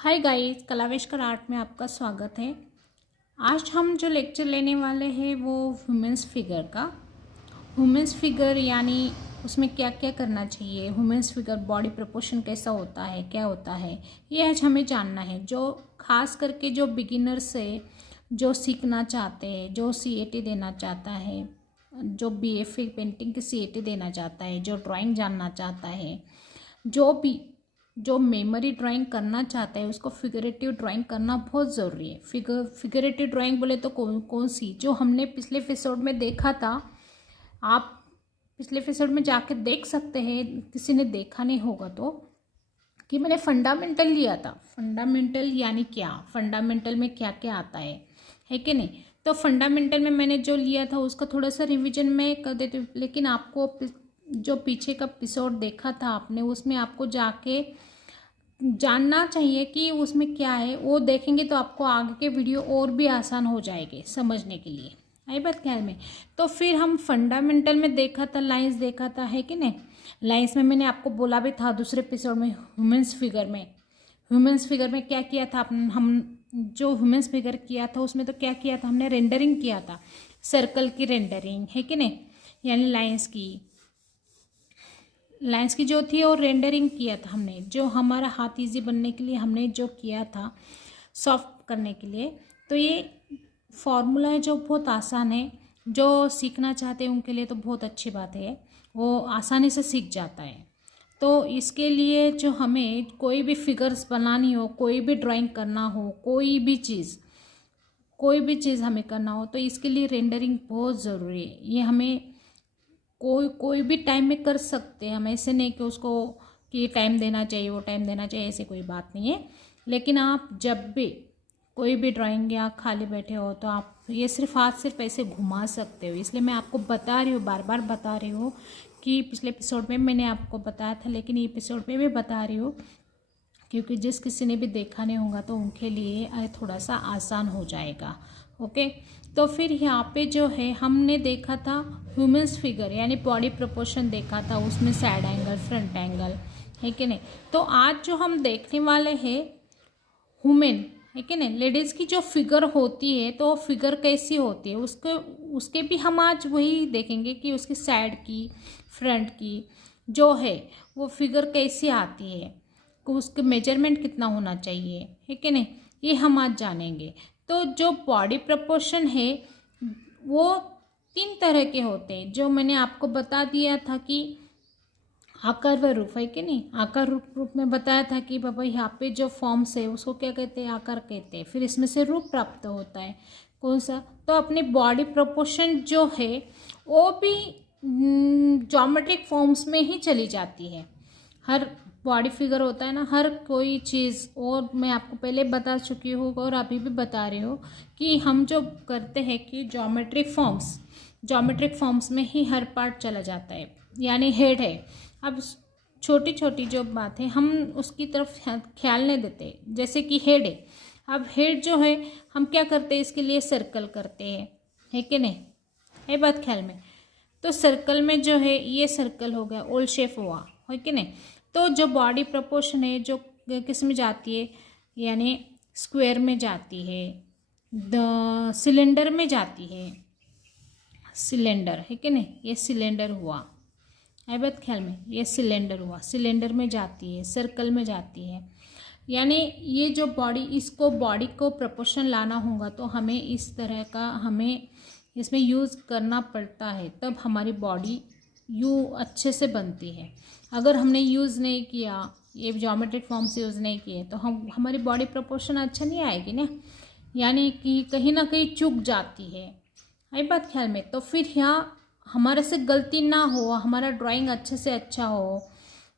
Hi guys, कलाविष्कर art में आपका स्वागत है। आज हम जो लेक्चर लेने वाले हैं वो वुमेंस फिगर का। वुमेंस फिगर यानी उसमें क्या क्या करना चाहिए, वुमेंस फिगर बॉडी प्रोपोर्शन कैसा होता है, क्या होता है, ये आज हमें जानना है। जो खास करके जो बिगिनर्स है, जो सीखना चाहते हैं, जो सीएटी देना चाहता है, जो बीएफए पेंटिंग की सीएटी देना चाहता है, जो ड्राइंग जानना चाहता है, जो मेमोरी ड्राइंग करना चाहता है, उसको फिगरेटिव ड्राइंग करना बहुत ज़रूरी है। फिगरेटिव ड्राइंग बोले तो कौन कौन सी, जो हमने पिछले एपिसोड में देखा था। आप पिछले एपिसोड में जाके देख सकते हैं, किसी ने देखा नहीं होगा तो, कि मैंने फंडामेंटल लिया था। फंडामेंटल यानी क्या, फंडामेंटल में क्या क्या आता है कि नहीं। तो फंडामेंटल में मैंने जो लिया था उसका थोड़ा सा रिवीजन मैं कर देती हूँ, लेकिन आपको जो पीछे का एपिसोड देखा था आपने, उसमें आपको जाके जानना चाहिए कि उसमें क्या है। वो देखेंगे तो आपको आगे के वीडियो और भी आसान हो जाएंगे समझने के लिए। आई बात ख्याल में। तो फिर हम फंडामेंटल में देखा था, लाइंस देखा था, है कि नहीं। लाइंस में मैंने आपको बोला भी था दूसरे एपिसोड में। ह्यूमन्स फिगर में क्या किया था हम जो ह्यूमन्स फिगर किया था उसमें तो क्या किया था हमने, रेंडरिंग किया था, सर्कल की रेंडरिंग, है कि नहीं, यानी लाइंस की जो थी और रेंडरिंग किया था हमने। जो हमारा हाथ इजी बनने के लिए हमने जो किया था, सॉफ्ट करने के लिए। तो ये फॉर्मूला है जो बहुत आसान है, जो सीखना चाहते हैं उनके लिए तो बहुत अच्छी बात है, वो आसानी से सीख जाता है। तो इसके लिए जो हमें कोई भी फिगर्स बनानी हो, कोई भी ड्राइंग करना हो, कोई भी चीज़ हमें करना हो, तो इसके लिए रेंडरिंग बहुत ज़रूरी है। ये हमें कोई भी टाइम में कर सकते हैं हम, ऐसे नहीं कि उसको कि टाइम देना चाहिए, वो टाइम देना चाहिए, ऐसे कोई बात नहीं है। लेकिन आप जब भी कोई भी ड्राइंग या खाली बैठे हो तो आप ये हाथ सिर्फ ऐसे घुमा सकते हो। इसलिए मैं आपको बता रही हूँ, बार बार बता रही हूँ कि पिछले एपिसोड में मैंने आपको बताया था, लेकिन ये एपिसोड में भी बता रही हूँ, क्योंकि जिस किसी ने भी देखा नहीं होगा तो उनके लिए थोड़ा सा आसान हो जाएगा। ओके। तो फिर यहाँ पे जो है हमने देखा था ह्यूमन्स फिगर यानी बॉडी प्रोपोर्शन देखा था, उसमें साइड एंगल, फ्रंट एंगल, है कि नहीं। तो आज जो हम देखने वाले हैं वुमेन, है कि नहीं, लेडीज़ की जो फिगर होती है, तो फिगर कैसी होती है उसके भी हम आज वही देखेंगे कि उसकी साइड की, फ्रंट की जो है वो फिगर कैसी आती है, उसके मेजरमेंट कितना होना चाहिए, है कि नहीं, ये हम आज जानेंगे। तो जो बॉडी प्रपोर्शन है वो 3 तरह के होते हैं, जो मैंने आपको बता दिया था कि आकार व रूप, है कि नहीं। आकार रूप में बताया था कि बाबा यहाँ पे जो फॉर्म्स है उसको क्या कहते हैं, आकार कहते हैं। फिर इसमें से रूप प्राप्त होता है, कौन सा, तो अपनी बॉडी प्रोपोर्शन जो है वो भी ज्योमेट्रिक फॉर्म्स में ही चली जाती है। हर बॉडी फिगर होता है ना, हर कोई चीज़, और मैं आपको पहले बता चुकी हूँ और अभी भी बता रही हूँ कि हम जो करते हैं कि ज्योमेट्रिक फॉर्म्स में ही हर पार्ट चला जाता है। यानी हेड है, अब छोटी छोटी जो बात है हम उसकी तरफ ख्याल नहीं देते, जैसे कि हेड है। अब हेड जो है हम क्या करते हैं, इसके लिए सर्कल करते हैं, है कि नहीं, है बात ख्याल में। तो सर्कल में जो है ये सर्कल हो गया, ओल शेप हुआ, है कि नहीं। तो जो बॉडी प्रपोर्शन है जो किस में जाती है, यानी स्क्वायर में जाती है, सिलेंडर में जाती है, सिलेंडर, है कि नहीं, ये सिलेंडर हुआ, है बात ख्याल में, ये सिलेंडर हुआ, सिलेंडर में जाती है, सर्कल में जाती है। यानी ये जो बॉडी को प्रपोर्शन लाना होगा तो हमें इस तरह का हमें इसमें यूज़ करना पड़ता है, तब हमारी बॉडी अच्छे से बनती है। अगर हमने यूज़ नहीं किया, ये ज्योमेट्रिक फॉर्म्स यूज़ नहीं किए, तो हमारी बॉडी प्रपोर्शन अच्छा नहीं आएगी ना, यानी कि कहीं ना कहीं चूक जाती है, आई बात ख्याल में। तो फिर यहाँ हमारे से गलती ना हो, हमारा ड्राइंग अच्छे से अच्छा हो,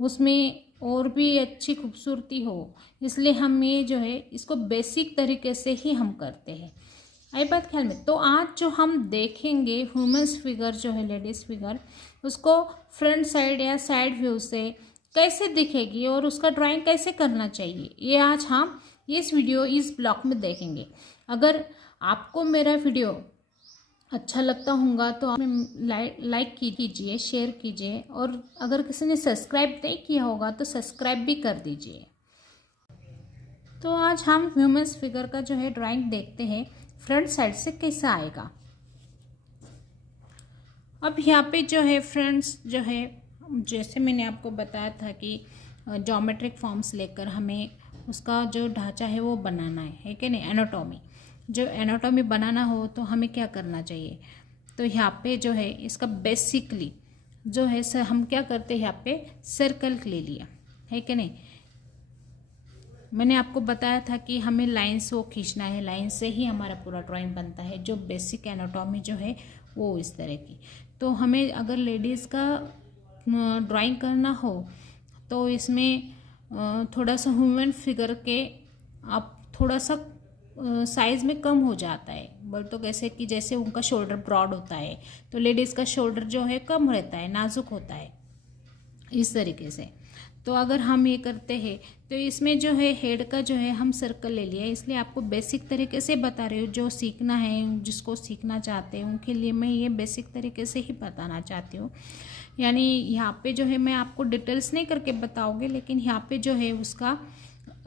उसमें और भी अच्छी खूबसूरती हो, इसलिए हम ये जो है इसको बेसिक तरीके से ही हम करते हैं, आई बात ख्याल में। तो आज जो हम देखेंगे ह्यूमन्स फिगर जो है, लेडीज़ फिगर, उसको फ्रंट साइड या साइड व्यू से कैसे दिखेगी और उसका ड्राइंग कैसे करना चाहिए, ये आज हम इस ब्लॉग में देखेंगे। अगर आपको मेरा वीडियो अच्छा लगता होगा तो आप लाइक कीजिए, शेयर कीजिए, और अगर किसी ने सब्सक्राइब नहीं किया होगा तो सब्सक्राइब भी कर दीजिए। तो आज हम ह्यूमन्स फिगर का जो है ड्राइंग देखते हैं फ्रंट साइड से कैसा आएगा। अब यहाँ पे जो है फ्रेंड्स जो है, जैसे मैंने आपको बताया था कि ज्योमेट्रिक फॉर्म्स लेकर हमें उसका जो ढांचा है वो बनाना है कि नहीं, एनाटॉमी। जो एनाटॉमी बनाना हो तो हमें क्या करना चाहिए, तो यहाँ पे जो है इसका बेसिकली जो है सर हम क्या करते हैं, यहाँ पे सर्कल ले लिया है कि नहीं। मैंने आपको बताया था कि हमें लाइंस वो खींचना है, लाइन से ही हमारा पूरा ड्राइंग बनता है। जो बेसिक एनाटॉमी जो है वो इस तरह की। तो हमें अगर लेडीज़ का ड्राइंग करना हो तो इसमें थोड़ा सा ह्यूमन फिगर के आप थोड़ा सा साइज़ में कम हो जाता है। बोल तो कैसे कि जैसे उनका शोल्डर ब्रॉड होता है तो लेडीज़ का शोल्डर जो है कम रहता है, नाजुक होता है, इस तरीके से। तो अगर हम ये करते हैं तो इसमें जो है हेड का जो है हम सर्कल ले लिया, इसलिए आपको बेसिक तरीके से बता रही हूँ। जो सीखना है, जिसको सीखना चाहते हैं उनके लिए मैं ये बेसिक तरीके से ही बताना चाहती हूँ। यानी यहाँ पे जो है मैं आपको डिटेल्स नहीं करके बताओगे, लेकिन यहाँ पे जो है उसका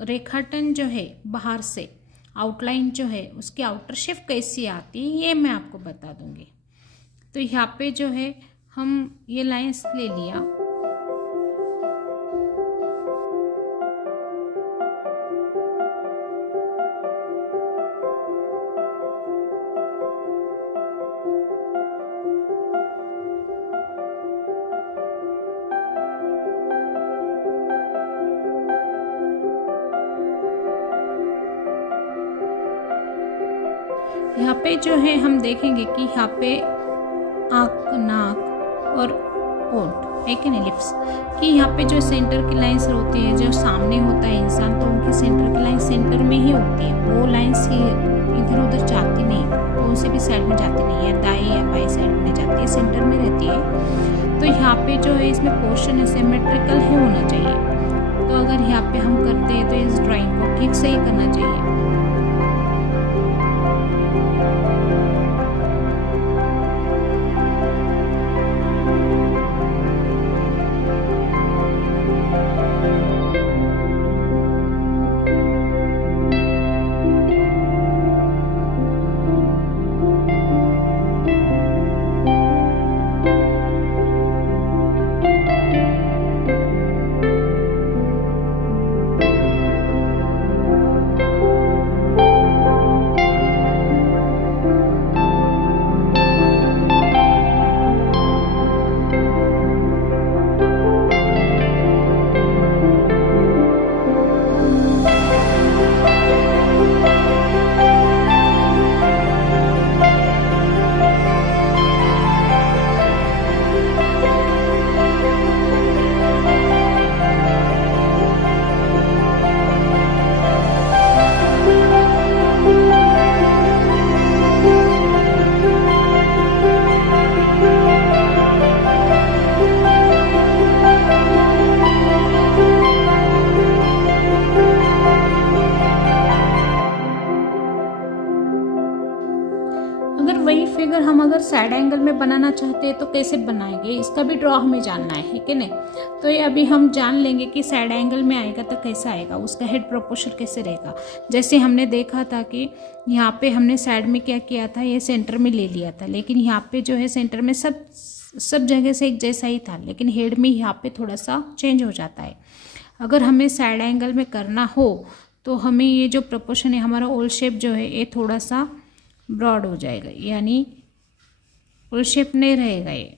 रेखाटन जो है बाहर से आउटलाइन जो है उसकी आउटर शेप कैसी आती है ये मैं आपको बता दूँगी। तो यहाँ पे जो है हम ये लाइंस ले लिया। यहाँ पे जो है हम देखेंगे कि यहाँ पे आँख, नाक और होंठ है कि नहीं, लिप्स कि यहाँ पे जो सेंटर की लाइंस होती है, जो सामने होता है इंसान तो उनकी सेंटर की लाइन सेंटर में ही होती है। वो लाइंस ही इधर उधर जाती नहीं, कौन से भी साइड में जाती नहीं है, दाएं या बाएं साइड में जाती है, सेंटर में रहती है। तो यहाँ पे जो है इसमें पोर्शन सिमेट्रिकल ही होना चाहिए। तो अगर यहाँ पे हम करते हैं तो इस ड्राइंग को ठीक से ही करना चाहिए। वही फिगर हम अगर साइड एंगल में बनाना चाहते हैं तो कैसे बनाएंगे, इसका भी ड्रॉ हमें जानना है कि नहीं। तो ये अभी हम जान लेंगे कि साइड एंगल में आएगा तो कैसा आएगा, उसका हेड प्रोपोर्शन कैसे रहेगा। जैसे हमने देखा था कि यहाँ पे हमने साइड में क्या किया था, ये सेंटर में ले लिया था, लेकिन यहाँ पे जो है सेंटर में सब जगह से एक जैसा ही था, लेकिन हेड में यहाँ पे थोड़ा सा चेंज हो जाता है। अगर हमें साइड एंगल में करना हो तो हमें ये जो प्रोपोर्शन है, हमारा ओल शेप जो है ये थोड़ा सा ब्रॉड हो जाएगा, यानी ओल शेप नहीं रहेगा ये।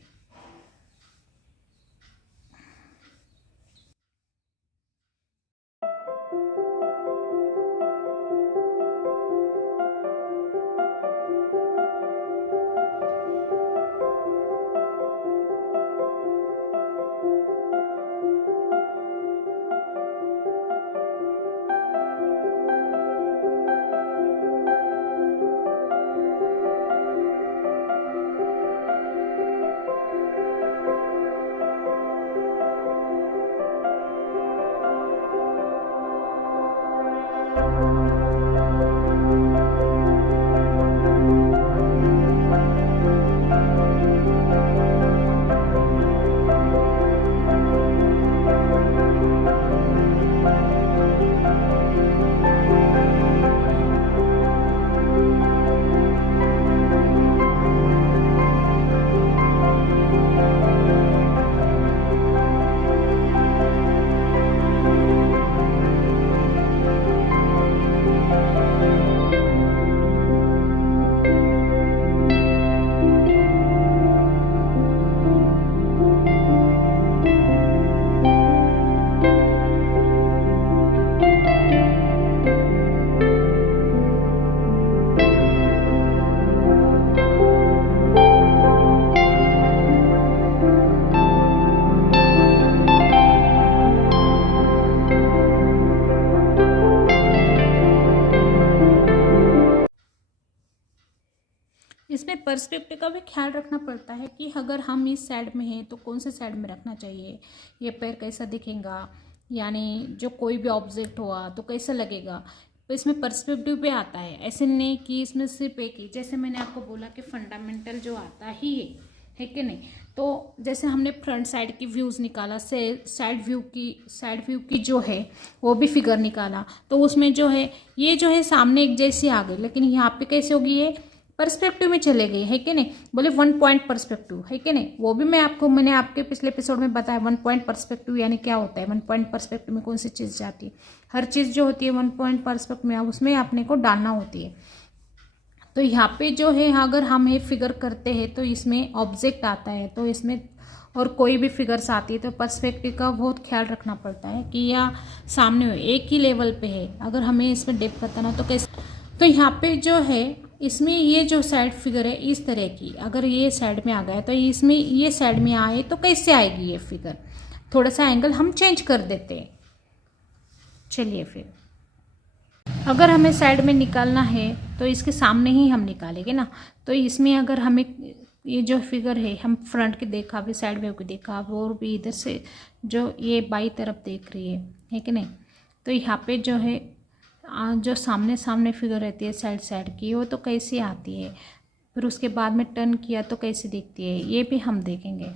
पर्सपेक्टिव का भी ख्याल रखना पड़ता है कि अगर हम इस साइड में हैं तो कौन से साइड में रखना चाहिए, ये पैर कैसा दिखेगा, यानी जो कोई भी ऑब्जेक्ट हुआ तो कैसा लगेगा। तो इसमें पर्सपेक्टिव पे आता है, ऐसे नहीं कि इसमें सिर्फ एक ही, जैसे मैंने आपको बोला कि फंडामेंटल जो आता ही है कि नहीं। तो जैसे हमने फ्रंट साइड की व्यूज़ निकाला, से साइड व्यू की जो है वो भी फिगर निकाला, तो उसमें जो है ये जो है सामने एक जैसी आ गई, लेकिन यहाँ पे कैसे होगी, ये पर्सपेक्टिव में चले गई है कि नहीं। बोले 1 पॉइंट पर्सपेक्टिव है कि नहीं, वो भी मैंने आपके पिछले एपिसोड में बताया 1 पॉइंट पर्सपेक्टिव यानी क्या होता है। 1 पॉइंट पर्सपेक्टिव में कौन सी चीज़ जाती है, हर चीज़ जो होती है 1 पॉइंट पर्सपेक्टिव में उसमें अपने को डालना होती है। तो यहाँ पे जो है अगर हम ये फिगर करते हैं तो इसमें ऑब्जेक्ट आता है, तो इसमें और कोई भी फिगर्स आती है तो पर्सपेक्टिव का बहुत ख्याल रखना पड़ता है कि यह सामने हो, एक ही लेवल पे है। अगर हमें इसमें डेप्थ करना तो कैसे, तो यहाँ पे जो है इसमें ये जो साइड फिगर है इस तरह की, अगर ये साइड में आ गया तो इसमें ये साइड में आए तो कैसे आएगी ये फिगर, थोड़ा सा एंगल हम चेंज कर देते हैं। चलिए फिर अगर हमें साइड में निकालना है तो इसके सामने ही हम निकालेंगे ना। तो इसमें अगर हमें ये जो फिगर है हम फ्रंट की देखा भी, साइड व्यू की देखा भी, और भी इधर से जो ये बाई तरफ देख रही है कि नहीं। तो यहाँ पे जो है जो सामने फिगर रहती है साइड की, वो तो कैसी आती है, फिर उसके बाद में टर्न किया तो कैसी दिखती है, ये भी हम देखेंगे।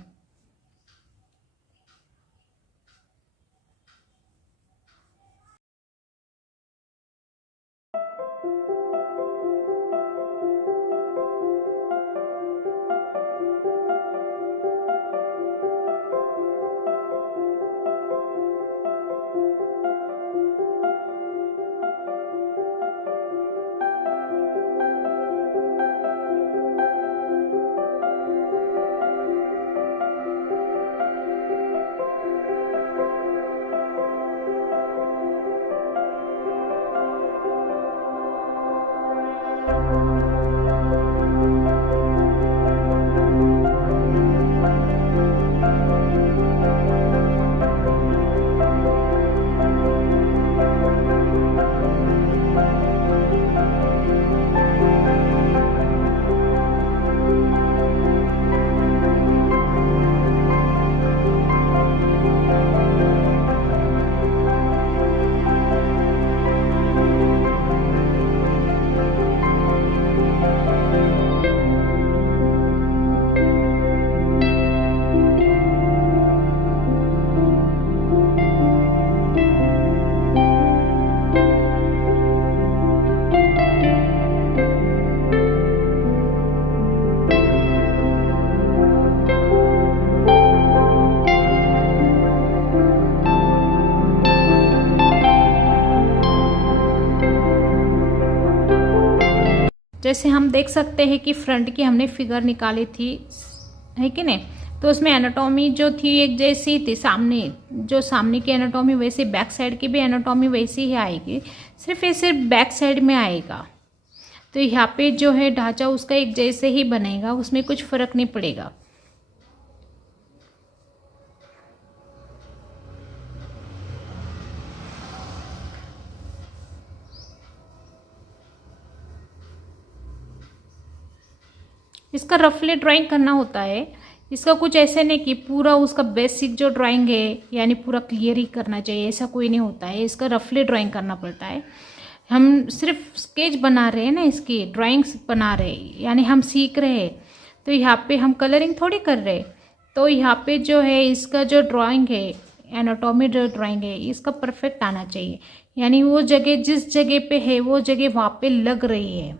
जैसे हम देख सकते हैं कि फ्रंट की हमने फिगर निकाली थी, है कि नहीं। तो उसमें एनाटॉमी जो थी एक जैसी थी, सामने की एनाटॉमी वैसे, बैक साइड की भी एनाटॉमी वैसी ही आएगी, सिर्फ ये सिर्फ बैक साइड में आएगा। तो यहाँ पे जो है ढांचा उसका एक जैसे ही बनेगा, उसमें कुछ फर्क नहीं पड़ेगा। इसका रफली ड्राइंग करना होता है, इसका कुछ ऐसे नहीं कि पूरा उसका बेसिक जो ड्राइंग है यानी पूरा क्लियर ही करना चाहिए, ऐसा कोई नहीं होता है। इसका रफली ड्राइंग करना पड़ता है। हम सिर्फ स्केच बना रहे हैं ना, इसकी ड्राइंग्स बना रहे हैं, यानी हम सीख रहे हैं। तो यहाँ पे हम कलरिंग थोड़ी कर रहे। तो यहाँ पे जो है इसका जो ड्राइंग है, एनाटॉमी जो ड्राइंग है, इसका परफेक्ट आना चाहिए, यानी वो जगह जिस जगह पे है वो जगह वहाँ पे लग रही है,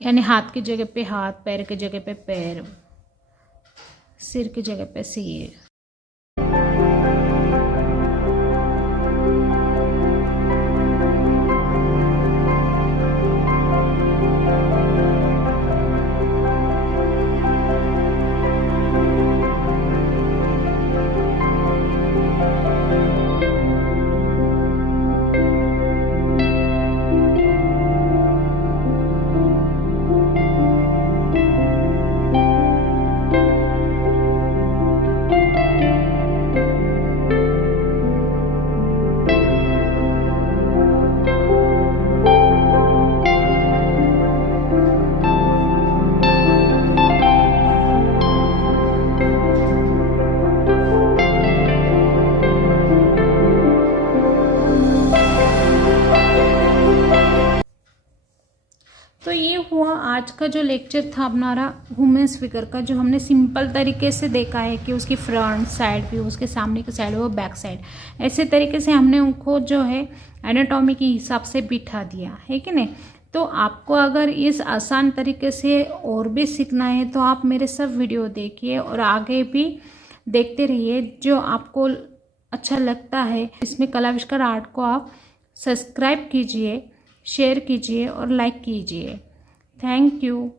यानी हाथ की जगह पे हाथ, पैर की जगह पे पैर, सिर की जगह पे सिर। वह आज का जो लेक्चर था हमारा वुमेन्स फिगर का, जो हमने सिंपल तरीके से देखा है कि उसकी फ्रंट साइड व्यू, उसके सामने की साइड, वो बैक साइड, ऐसे तरीके से हमने उनको जो है एनाटॉमी के हिसाब से बिठा दिया है कि नहीं। तो आपको अगर इस आसान तरीके से और भी सीखना है तो आप मेरे सब वीडियो देखिए और आगे भी देखते रहिए। जो आपको अच्छा लगता है इसमें कलाविष्कार आर्ट को आप सब्सक्राइब कीजिए, शेयर कीजिए और लाइक कीजिए। Thank you.